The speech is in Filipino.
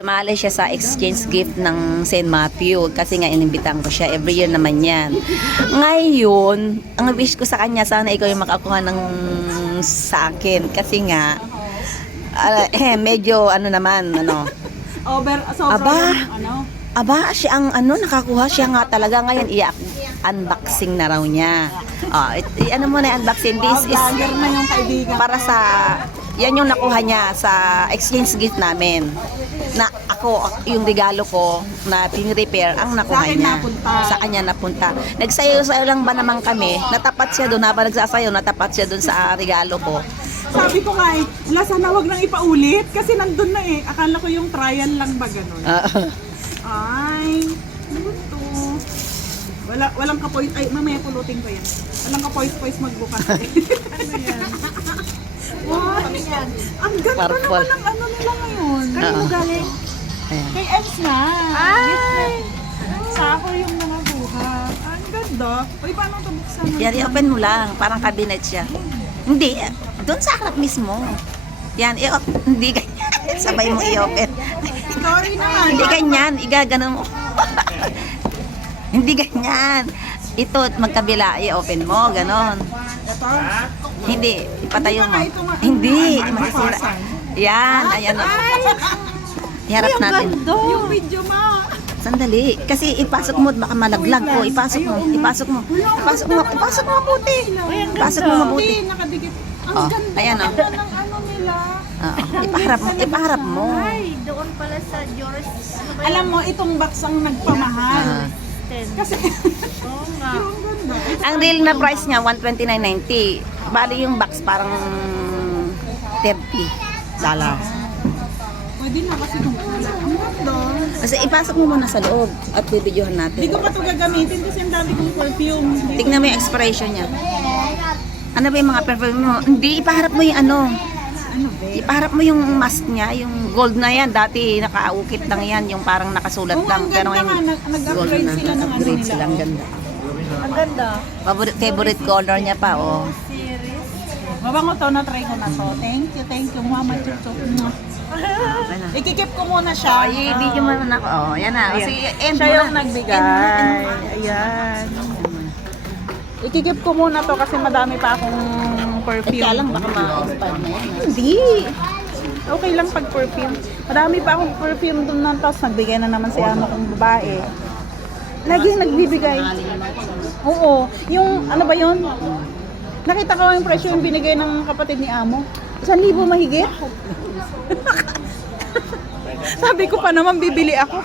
Sumali siya sa exchange gift ng St. Matthew kasi nga inimbitan ko siya. Every year naman yan. Ngayon, ang wish ko sa kanya, sana ikaw yung makakuha ng sa akin. Kasi nga, medyo Sobrang siya ang nakakuha siya nga talaga. Ngayon, unboxing na raw niya. Unboxing. This is vlogger na yung kaibigan. para sa, yan yung nakuha niya sa exchange gift namin. Na yung regalo ko na pin-repair ang nakuha niya. Sa kanya napunta. Nagsayaw-sayaw lang ba naman kami? Natapat siya doon, habang nagsasayaw, natapat siya doon sa regalo ko. Sabi ko nga sana wag nang ipaulit kasi nandun na eh. Akala ko yung trial lang ba ganun. Ay, ano to? Walang kapoy. Ay, mamaya pulutin ko yan. Walang kapoy-poys magbukas. Ano yan? Wow, ang ganda Purple. naman ng nila ngayon. Kanino galing? Ayan. Kay Ems na. Ay! Sa ako yung mga buhat. Ang ganda. Uy, paano ito buksan? Yan, i-open mo lang. Parang cabinet siya. Hindi, doon sa harap mismo. Yan, hindi ganyan. Sabay mo i-open. Sorry naman. Hindi ganyan, igagano mo. Hindi ganyan. Ito, magkabila, i-open mo, ganon. Ito? Hindi, ipatayo mo. Ito nga. Hindi, masisira. Yan, ayan o. Iharap natin. Yung video mo. Sandali, kasi ipasok mo, baka malaglag ko. Ipasok mo. Ipasok mo mabuti. Ipasok mo mabuti. Hindi, nakadikit. Ang Oh, ganda ayan o. ng ano nila. Ipaharap mo. Ay, doon pala sa George. Alam mo, itong box ang nagpamahal. Kasi, Oo nga. yung ganda. Ang real na price niya, 129.90. Bali yung box parang $30. Pwede na kasi kung wala. Ang ganda. Kasi ipasok mo muna sa loob at bibidyohan Hindi natin. ko pa ito gagamitin kasi ang dami kong perfume. Tingnan mo yung expiration niya. Ano ba yung mga perfume mo? Hindi, ipaharap mo yung ano. Ano ba? Ipaharap mo yung mask niya, yung gold na yan. Dati nakaukit lang yan, yung parang nakasulat Oo, lang. ang ganda nga. gold Nag-upgrade na. sila ng ano Nag-upgrade nila. sila, ang ganda. Ang ganda. Favorite color niya pa, oh. Mabango to, na-try ko na to. Thank you, Mama Chucho. Ano? Ikikip ko muna siya. Ay, video mo na ako. Oh, yan na. Kasi end Siya mo yung na. nagbigay. End mo na. Ayan. Ikikip ko muna to kasi madami pa akong perfume. Kaya lang baka ma-expire na yan. Hindi. Okay lang pag perfume. Madami pa akong perfume doon na, tapos nagbigay na naman si amo kong babae. Laging nagbibigay. Oo. Yung, ano ba yun? Nakita ko yung presyo yung binigay ng kapatid ni amo. 1,000 mahigit. Sabi ko pa naman bibili ako.